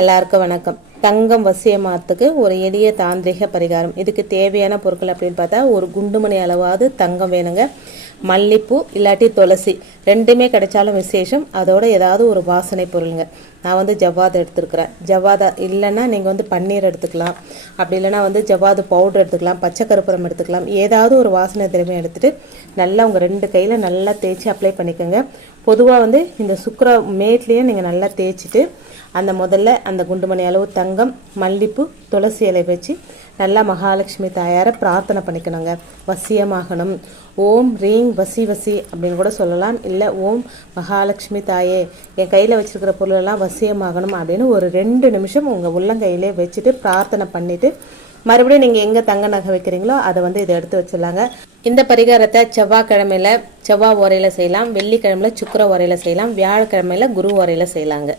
எல்லாருக்கும் வணக்கம். தங்கம் வசியமாத்துக்கு ஒரு எளிய தாந்திரிக பரிகாரம். இதுக்கு தேவையான பொருட்கள் அப்படின்னு பார்த்தா ஒரு குண்டுமணி அளவாவது தங்கம் வேணுங்க. மல்லிப்பூ இல்லாட்டி துளசி ரெண்டுமே கிடைச்சாலும் விசேஷம். அதோட ஏதாவது ஒரு வாசனை பொருளுங்க. நான் ஜவ்வாது எடுத்துருக்கிறேன். ஜவ்வாதா இல்லைன்னா நீங்கள் பன்னீர் எடுத்துக்கலாம். அப்படி இல்லைன்னா ஜவ்வாது பவுடர் எடுத்துக்கலாம். பச்சை கருப்பூரம் எடுத்துக்கலாம். ஏதாவது ஒரு வாசனை திரவியம் எடுத்துகிட்டு நல்லா உங்கள் 2 கையில் நல்லா தேய்ச்சி அப்ளை பண்ணிக்கோங்க. பொதுவாக இந்த சுக்கர மேட்லேயே நீங்கள் நல்லா தேய்ச்சிட்டு முதல்ல அந்த குண்டுமணி அளவு தங்கம், மல்லிப்பூ, துளசி இலை வச்சு நல்லா மகாலட்சுமி தாயாரை பிரார்த்தனை பண்ணிக்கணுங்க. வசியமாகணும். ஓம் ரீங் வசி வசி அப்படின்னு கூட சொல்லலாம். இல்லை ஓம் மகாலட்சுமி தாயே என் கையில் வச்சுருக்கிற பொருளெல்லாம் வசியமாகணும் அப்படின்னு ஒரு 2 நிமிஷம் உங்கள் உள்ளங்கையிலே வச்சுட்டு பிரார்த்தனை பண்ணிவிட்டு மறுபடியும் நீங்கள் எங்கே தங்க நகை வைக்கிறீங்களோ அதை இதை எடுத்து வச்சிடலாங்க. இந்த பரிகாரத்தை செவ்வாய்க்கிழமையில் செவ்வாய் ஓரையில் செய்யலாம். வெள்ளிக்கிழமையில் சுக்கிர ஓரையில் செய்யலாம். வியாழக்கிழமையில் குரு ஓரையில் செய்யலாங்க.